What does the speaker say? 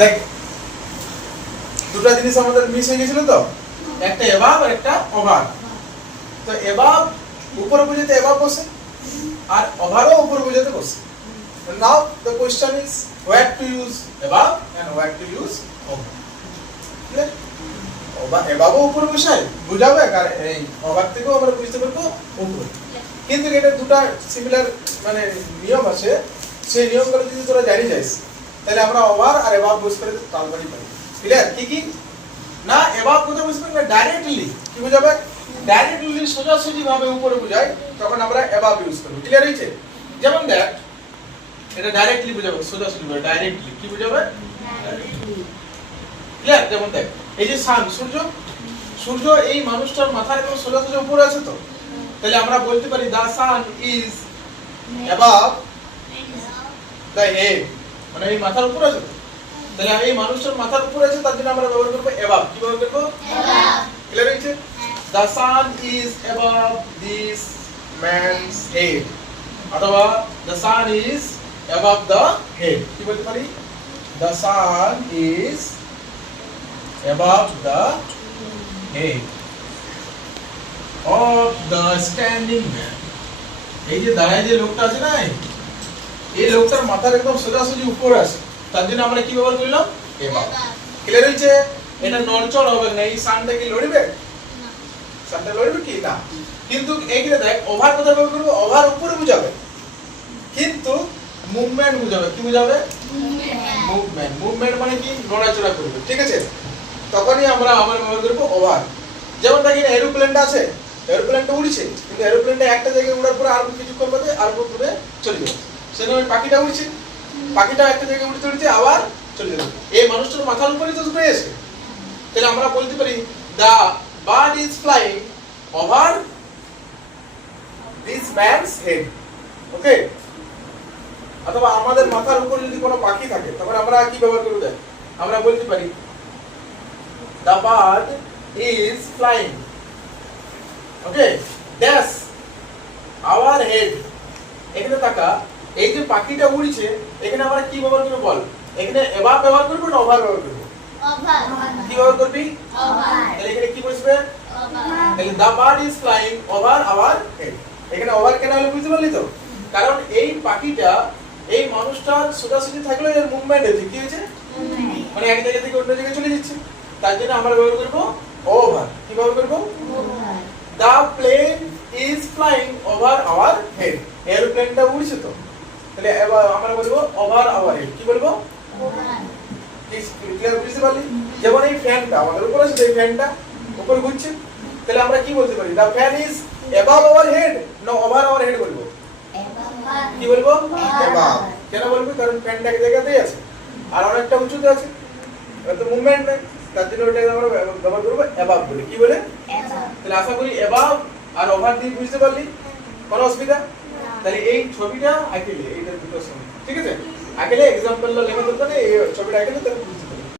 দেখ দুটো জিনিস আমাদের মিস হয়ে গেছিল তো, একটা এভাব আর একটা ওভার। তো এভাব উপরে বুঝাতে এভাব বসে, আর ওভারও উপরে বুঝাতে বসে। Now the question is where to use above and where to use over. Clear? এভাবও উপরে বসায় বুঝাবে, আর এই ওভার থেকেও আমরা বুঝতে পারবো উপরে। কিন্তু এটা দুটো সিমিলার মানে নিয়ম আছে, সেই নিয়মগুলো যদি তোরা জানি যাইস তাহলে আমরা ওভার আর এভাব বুঝতে পারি তাড়াতাড়ি পারি। ক্লিয়ার? কি কি না এভাব কোথায় বুঝতে পারি না, ডাইরেক্টলি কি বুঝাবে, ডাইরেক্টলি সোজাসুজি ভাবে উপরে বুঝায় তখন আমরা এভাব ইউজ করব। ক্লিয়ার হইছে? যেমন দেখ এটা ডাইরেক্টলি বুঝাবে, সোজাসুজি ভাবে ডাইরেক্টলি কি বুঝাবে, ক্লিয়ার? যেমন দেখ এই যে সান সূর্য, সূর্য এই মানুষটার মাথার একদম সোজাসুজি উপরে আছে, তো তাহলে আমরা বলতে পারি the sun is above the head, মানে এই মাথার উপরে আছে। তাহলে এই মানুষটার মাথার উপরে আছে, তার জন্য আমরা ব্যবহার করব অ্যাবাভ। কি ব্যবহার করব? অ্যাবাভ। ক্লিয়ার হইছে? The sun is above this man's head, অথবা the sun is above the head. কি বলতে পারি? The sun is above the head of the standing man। এই যে দাঁড়ায় যে লোকটা আছে না, এই লোকটার মাথার একদম সোজাসুজি উপরে আছে, তার জন্য আমরা কি ব্যবহার করলাম? এভাব। ক্লিয়ার হইছে? এটা নড়চড় হবে না, এই সানটা কি লড়বে? সানটা লড়বে কি না। কিন্তু এইখানে দেখ ওভার কথা ব্যবহার করব, ওভার উপরে বুঝাবে, কিন্তু মুভমেন্ট বুঝাবে। কি বুঝাবে? মুভমেন্ট। মুভমেন্ট মানে কি? নড়াচড়া করবে। ঠিক আছে? তখনই আমরা আবার ব্যবহার করব ওভার। যেমন দেখেন এরোপ্লেনটা আছে, এরোপ্লেনটা উড়ছে, কিন্তু এরোপ্লেনটা একটা জায়গায় উড়ার পরে আর কিছুক্ষণ বাদে আর দূরে চলে যাবে। সেরকম পাখিটা উড়ছে, পাখিটা একটা জায়গায় উড়তে উড়তে আবার চলে যাবে। এই মানুষটার মাথার উপরেই তো উঠে এসে, তাহলে আমরা বলতে পারি the bird is flying over this man's head. Okay? অথবা আমাদের মাথার উপরে যদি কোনো পাখি থাকে তখন আমরা কি ব্যবহার করব? আমরা বলতে পারি the bird is flying, okay, dash our head। এখানে তাকা, এই যে পাখিটা উড়ছে এখানে আমরা কি ব্যবহার করব বল? এখানে এভাব ব্যবহার করব না ওভার ব্যবহার করব? ওভার। কি ব্যবহার করবি? ওভার। তাহলে এখানে কি বসবে? ওভার। তাহলে the bird is flying over our head। এখানে ওভার কেন হলো বুঝতে পারলি তো? কারণ এই পাখিটা এই মানুষটার সোজাসুজি থাকলে এর মুভমেন্ট হচ্ছে। কি হয়েছে? মানে এক জায়গা থেকে অন্য জায়গায় চলে যাচ্ছে, তার জন্য আমরা ব্যবহার করব ওভার। কি ব্যবহার করব? Over. The plane is flying over our head. এরোপ্লেনটা উড়ছে তো, তাহলে এবার আমরা বলবো ওভার আওয়ার হেড। কি বলবো? ওভার। ক্লিয়ার? বুঝতে পারলি? যেমন এই ফ্যানটা আমাদের উপর আছে, এই ফ্যানটা উপরে ঘুরছে, তাহলে আমরা কি বলতে পারি? The fan is above our head না ওভার আওয়ার হেড বলবো? অ্যাবাভ। কি বলবো? অ্যাবাভ। কেন বলবো? কারণ ফ্যানটা এক জায়গাতেই আছে আর অনেকটা উঁচুতে আছে, এটা তো মুভমেন্ট নেই, তার জন্য ওটাকে আমরা ব্যবহার করব অ্যাবাভ বলে। কি বলে? অ্যাবাভ। তাহলে আশা করি অ্যাবাভ আর ওভার দিয়ে বুঝতে পারলি, কোনো অসুবিধা? তাহলে এই ছবিটা আঁকলে এইটা দুটো সময়, ঠিক আছে? আঁকলে এক্সাম্পলটা লেখা দরকার, এই ছবিটা আঁকলে তাহলে বুঝতে